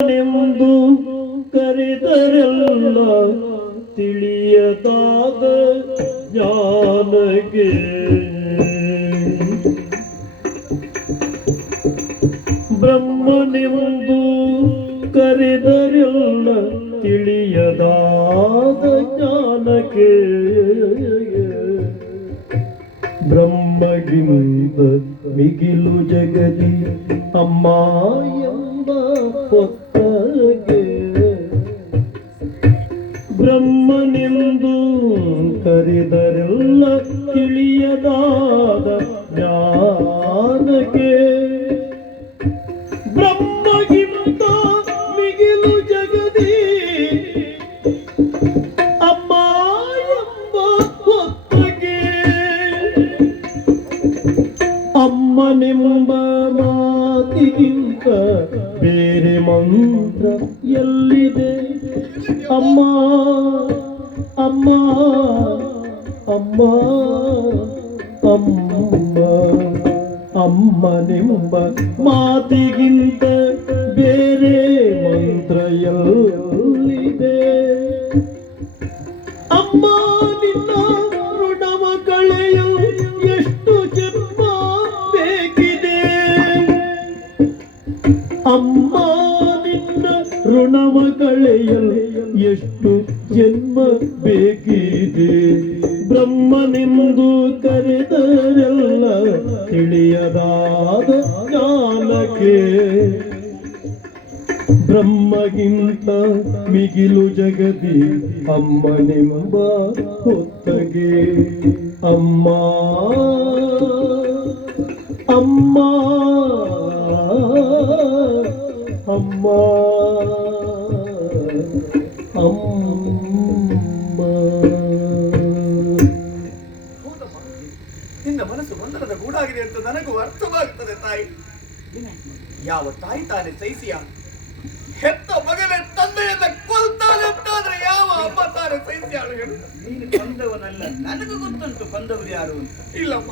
ನೆಂದು ಕರೆದರೆಲ್ಲ ತಿಳಿಯದಾದ ಜ್ಞಾನಗೆ ಬ್ರಹ್ಮನೆಂದು ಕರೆದರೆಲ್ಲ ತಿಳಿಯದಾದ ಜ್ಞಾನಕ್ಕೆ ಬ್ರಹ್ಮಗಿಂತ ಮಿಗಿಲು ಜಗದಿ ಅಮ್ಮ ಎಂಬ ಪೊತ್ತಗೆ ಬ್ರಹ್ಮನೆಂದು ಕರೆದರೆಲ್ಲ ತಿಳಿಯದಾದ ಜ್ಞಾನಕ್ಕೆ ಬ್ರಹ್ಮಗಿಂತ ಮಿಗಿಲು ಜಗದಿ ಅಮ್ಮ ಎಂಬ ಪೊತ್ತಗೆ ಅಮ್ಮನೆಂಬ ಮಾತಿಗಿಂತ ಬೇರೆ ಮಂತ್ರ ಎಲ್ಲಿದೆ ಅಮ್ಮ ಅಮ್ಮ ಅಮ್ಮ ಅಮ್ಮ ಅಮ್ಮನೆಂಬ ಮಾತಿಗಿಂತ ಬೇರೆ ಮಂತ್ರ ಎಲ್ಲಿದೆ ಅಮ್ಮ ನಿನ್ನ ಋಣವ ಕಳೆಯಲು ಎಷ್ಟು ಜನ್ಮ ಬೇಕಿದೆ ಅಮ್ಮ ನಿನ್ನ ಋಣವ ಕಳೆಯಲು ಎಷ್ಟು ಜನ್ಮ ಬೇಕಿದೆ ಬ್ರಹ್ಮನೆಂದು ಕರೆದರೆಲ್ಲ ತಿಳಿಯದಾದ ಜ್ಞಾನಕ್ಕೆ ಬ್ರಹ್ಮಗಿಂತ ಮಿಗಿಲು ಜಗದಿ ಅಮ್ಮನೆಂಬ ಹೊತ್ತಗೆ ಅಮ್ಮ ಅಮ್ಮ ಅಮ್ಮ ಅಮ್ಮ. ನಿನ್ನ ಮನಸ್ಸು ಗೊಂದಲದ ಗೂಡಾಗಿದೆ ಅಂತ ನನಗೂ ಅರ್ಥವಾಗುತ್ತದೆ ತಾಯಿ. ಯಾವ ತಾಯಿ ತಾನೇ ಸಹಿಸಿಯ ಹೆತ್ತ ಮಗನೇ ತಂದೆಯನ್ನ ಕೊಲ್ತಾನೆ ಅಂತಾದ್ರೆ ಯಾವ ಅಮ್ಮ ತಾನೇ ಸಹಿಸಿಯಾಳು ಹೇಳು? ನೀನು ಕೊಂದವನಲ್ಲ, ನನಗೂ ಗೊತ್ತುಂಟು ಕೊಂದವರು ಯಾರು ಅಂತ. ಇಲ್ಲಮ್ಮ,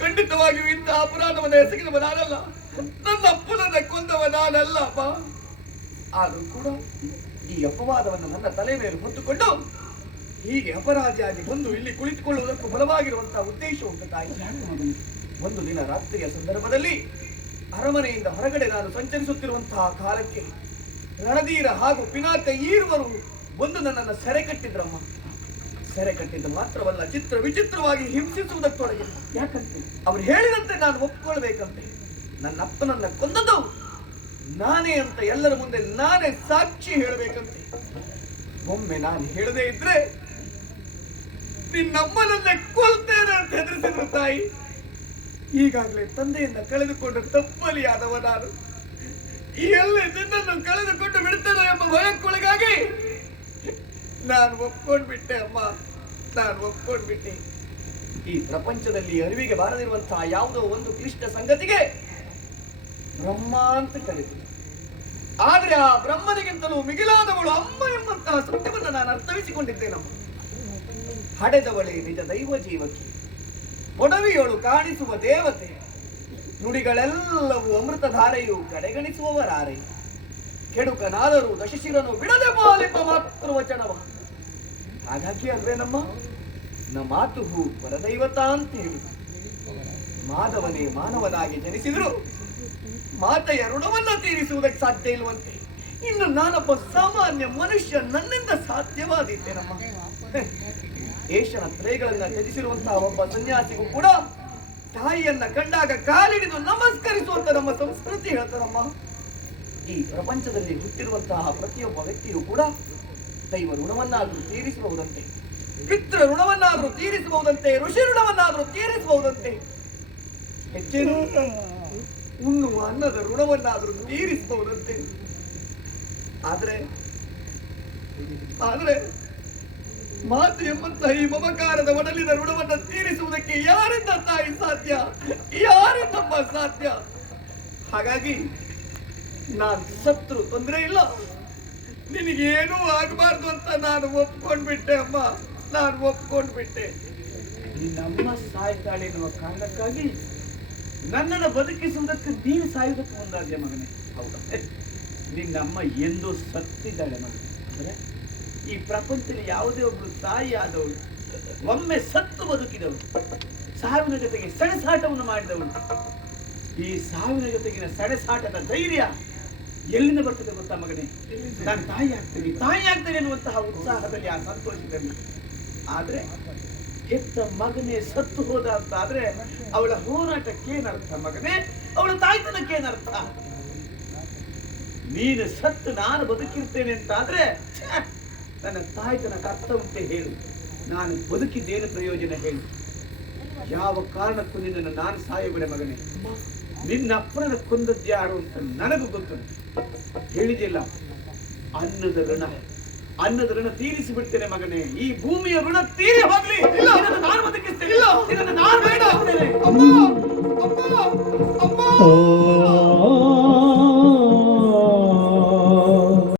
ಖಂಡಿತವಾಗಿಯೂ ಇಂಥ ಅಪರಾಧವನ್ನ ಎಸಗಿದವ ನಾನಲ್ಲ, ನನ್ನ ಅಪ್ಪನನ್ನ ಕೊಂದವ ನಾನಲ್ಲ ಅಮ್ಮ. ಆದರೂ ಕೂಡ ಈ ಅಪವಾದವನ್ನು ನನ್ನ ತಲೆ ಮೇಲೆ ಹೊತ್ತುಕೊಂಡು ಹೀಗೆ ಅಪರಾಧಿಯಾಗಿ ಬಂದು ಇಲ್ಲಿ ಕುಳಿತುಕೊಳ್ಳುವುದಕ್ಕೂ ಬಲವಾಗಿರುವಂತಹ ಉದ್ದೇಶ ಉಂಟು ತಾಯಿ. ಒಂದು ದಿನ ರಾತ್ರಿಯ ಸಂದರ್ಭದಲ್ಲಿ ಅರಮನೆಯಿಂದ ಹೊರಗಡೆ ನಾನು ಸಂಚರಿಸುತ್ತಿರುವಂತಹ ಕಾಲಕ್ಕೆ ರಣಧೀರ ಹಾಗೂ ಪಿನಾಕ ಈರುವರು ಬಂದು ನನ್ನನ್ನು ಸೆರೆ ಕಟ್ಟಿದ್ರಮ್ಮ. ಸೆರೆ ಕಟ್ಟಿದ್ದು ಮಾತ್ರವಲ್ಲ, ಚಿತ್ರ ವಿಚಿತ್ರವಾಗಿ ಹಿಂಸಿಸುವುದಕ್ಕೊಳಗೆ. ಯಾಕಂತೆ ಅವ್ರು ಹೇಳಿದಂತೆ ನಾನು ಒಪ್ಕೊಳ್ಬೇಕಂತೆ. ನನ್ನ ಅಪ್ಪನನ್ನ ಕೊಂದದ್ದು ನಾನೇ ಅಂತ ಎಲ್ಲರ ಮುಂದೆ ನಾನೇ ಸಾಕ್ಷಿ ಹೇಳಬೇಕಂತೆ. ಒಮ್ಮೆ ನಾನು ಹೇಳದೇ ಇದ್ರೆ ನಿನ್ನಮ್ಮನನ್ನೇ ಕೊಲ್ತೇನೆ ಅಂತ ಹೆದರಿಸಿದ್ರು ತಾಯಿ. ಈಗಾಗಲೇ ತಂದೆಯನ್ನ ಕಳೆದುಕೊಂಡು ತಪ್ಪಲಿಯಾದವ ನಾನು. ಎಲ್ಲಿ ನಿನ್ನನ್ನು ಕಳೆದುಕೊಂಡು ಬಿಡ್ತೇನೆ ಎಂಬ ಭಯಕ್ಕೊಳಗಾಗಿ ನಾನು ಒಪ್ಕೊಂಡ್ಬಿಟ್ಟೆ ಅಮ್ಮ, ನಾನು ಒಪ್ಕೊಂಡ್ಬಿಟ್ಟೆ. ಈ ಪ್ರಪಂಚದಲ್ಲಿ ಅರಿವಿಗೆ ಬಾರದಿರುವಂತಹ ಯಾವುದೋ ಒಂದು ಕ್ಲಿಷ್ಟ ಸಂಗತಿಗೆ ಬ್ರಹ್ಮ ಅಂತ ಕರೆದು, ಆದ್ರೆ ಆ ಬ್ರಹ್ಮನಿಗಿಂತಲೂ ಮಿಗಿಲಾದವಳು ಅಮ್ಮ ಎಂಬಂತಹ ಸತ್ಯವನ್ನು ನಾನು ಅರ್ಥವಿಸಿಕೊಂಡಿದ್ದೇನಮ್ಮ. ಹಡೆದವಳೇ ನಿಜ ದೈವ ಜೀವಕ್ಕೆ, ಒಡವಿಯೊಳು ಕಾಣಿಸುವ ದೇವತೆ, ನುಡಿಗಳೆಲ್ಲವೂ ಅಮೃತಧಾರೆಯು ಕಡೆಗಣಿಸುವವರಾರೆ. ಕೆಡುಕನಾದರೂ ದಶಶಿರನು ಬಿಡದೆ ಪಾಲಿಪ ಮಾತೃ ವಚನವ. ಹಾಗಾಗಿ ಅಲ್ವೇನಮ್ಮ ನಮ್ಮ ಮಾತು ಪರದೈವತ ಅಂತ ಹೇಳಿ. ಮಾಧವನೇ ಮಾನವನಾಗಿ ಜನಿಸಿದ್ರು ಮಾತೆಯ ಋಣವನ್ನ ತೀರಿಸುವುದಕ್ಕೆ ಸಾಧ್ಯ ಇಲ್ವಂತೆ. ಇನ್ನು ನಾನೊಬ್ಬ ಸಾಮಾನ್ಯ ಮನುಷ್ಯ, ನನ್ನಿಂದ ಸಾಧ್ಯವಾದೀತೇನಮ್ಮ. ಏಷನ ತ್ರಯಗಳನ್ನ ತ್ಯಜಿಸಿರುವಂತಹ ಒಬ್ಬ ಸನ್ಯಾಸಿಗೂ ಕೂಡ ತಾಯಿಯನ್ನ ಕಂಡಾಗ ಕಾಲಿಡಿದು ನಮಸ್ಕರಿಸುವಂತ ನಮ್ಮ ಸಂಸ್ಕೃತಿ ಹೇಳ್ತಾರಮ್ಮ. ಈ ಪ್ರಪಂಚದಲ್ಲಿ ಹುಟ್ಟಿರುವಂತಹ ಪ್ರತಿಯೊಬ್ಬ ವ್ಯಕ್ತಿಯೂ ಕೂಡ ದೈವ ಋಣವನ್ನಾದರೂ ತೀರಿಸಬಹುದಂತೆ, ಪಿತೃ ಋಣವನ್ನಾದರೂ ತೀರಿಸಬಹುದಂತೆ, ಋಷಿ ಋಣವನ್ನಾದರೂ ತೀರಿಸಬಹುದಂತೆ, ಹೆಚ್ಚೇನು ಉಣ್ಣುವ ಅನ್ನದ ಋಣವನ್ನಾದರೂ ತೀರಿಸಬಹುದಂತೆ. ಆದ್ರೆ ಮಾತು ಎಂಬಂತಹ ಈ ಮಮಕಾರದ ಒಡಲಿನ ಋಣವನ್ನು ತೀರಿಸುವುದಕ್ಕೆ ಯಾರಿಂದ ತಾಯಿ ಸಾಧ್ಯ? ಯಾರಿಂದಪ್ಪ ಸಾಧ್ಯ? ಹಾಗಾಗಿ ನಾನು ಸತ್ರು ತೊಂದರೆ ಇಲ್ಲ, ನಿನಗೇನೂ ಆಗಬಾರ್ದು ಅಂತ ನಾನು ಒಪ್ಕೊಂಡ್ಬಿಟ್ಟೆ ಅಮ್ಮ, ನಾನು ಒಪ್ಕೊಂಡ್ಬಿಟ್ಟೆ. ನಿನ್ನಮ್ಮ ಸಾಯ್ತಾಳೆ ಎನ್ನುವ ಕಾರಣಕ್ಕಾಗಿ ನನ್ನನ್ನು ಬದುಕಿಸುವುದಕ್ಕೆ ನೀನು ಸಾಯುವುದಕ್ಕೆ ಮುಂದಾದ್ಯ ಮಗನೇ. ಹೌದಾ? ನಿನ್ನಮ್ಮ ಎಂದು ಸತ್ತಿದ್ದಾಳೆ ಮಗ. ಅಂದ್ರೆ ಈ ಪ್ರಪಂಚದಲ್ಲಿ ಯಾವುದೇ ಒಬ್ಳು ತಾಯಿ ಆದವಳು, ಒಮ್ಮೆ ಸತ್ತು ಬದುಕಿದವಳು, ಸಾವಿನ ಜೊತೆಗೆ ಸೆಣಸಾಟವನ್ನು ಮಾಡಿದವಳು, ಈ ಸಾವಿನ ಜೊತೆಗಿನ ಸೆಣಸಾಟದ ಧೈರ್ಯ ಎಲ್ಲಿಂದ ಬರ್ತದೆ ಗೊತ್ತಾ ಮಗನೇ? ನಾನು ತಾಯಿ ಆಗ್ತೇನೆ ಅನ್ನುವಂತಹ ಉತ್ಸಾಹದಲ್ಲಿ, ಆ ಸಂತೋಷದಲ್ಲಿ. ಆದ್ರೆ ಹೆತ್ತ ಮಗನೇ ಸತ್ತು ಹೋದ ಅಂತ ಆದ್ರೆ ಅವಳ ಹೋರಾಟಕ್ಕೇನರ್ಥ ಮಗನೇ? ಅವಳ ತಾಯ್ತನಕ್ಕೇನರ್ಥ? ನೀನು ಸತ್ತು ನಾನು ಬದುಕಿರ್ತೇನೆ ಅಂತ ಆದ್ರೆ ನನ್ನ ತಾಯ್ತನಕ್ಕೆ ಅರ್ಥ ಉಂಟೆ ಹೇಳು? ನಾನು ಬದುಕಿದ್ದೇನು ಪ್ರಯೋಜನ ಹೇಳು? ಯಾವ ಕಾರಣಕ್ಕೂ ನಿನ್ನನ್ನು ನಾನು ಸಾಯಬೇಡ ಮಗನೇ. ನಿನ್ನ ಅಪ್ಪನ ಕೊಂದದ್ಯಾರು ಅಂತ ನನಗೂ ಗೊತ್ತು. ಹೇಳಿದಿಲ್ಲ, ಅನ್ನದ ಋಣ ತೀರಿಸಿ ಬಿಡ್ತೇನೆ ಮಗನೇ. ಈ ಭೂಮಿಯ ಋಣ ತೀರಿ ಹೋಗ್ಲಿ, ನಾನು ಬದುಕಿಸ್ತೇನೆ. ಅಮ್ಮ, ಅಮ್ಮ, ಅಮ್ಮ.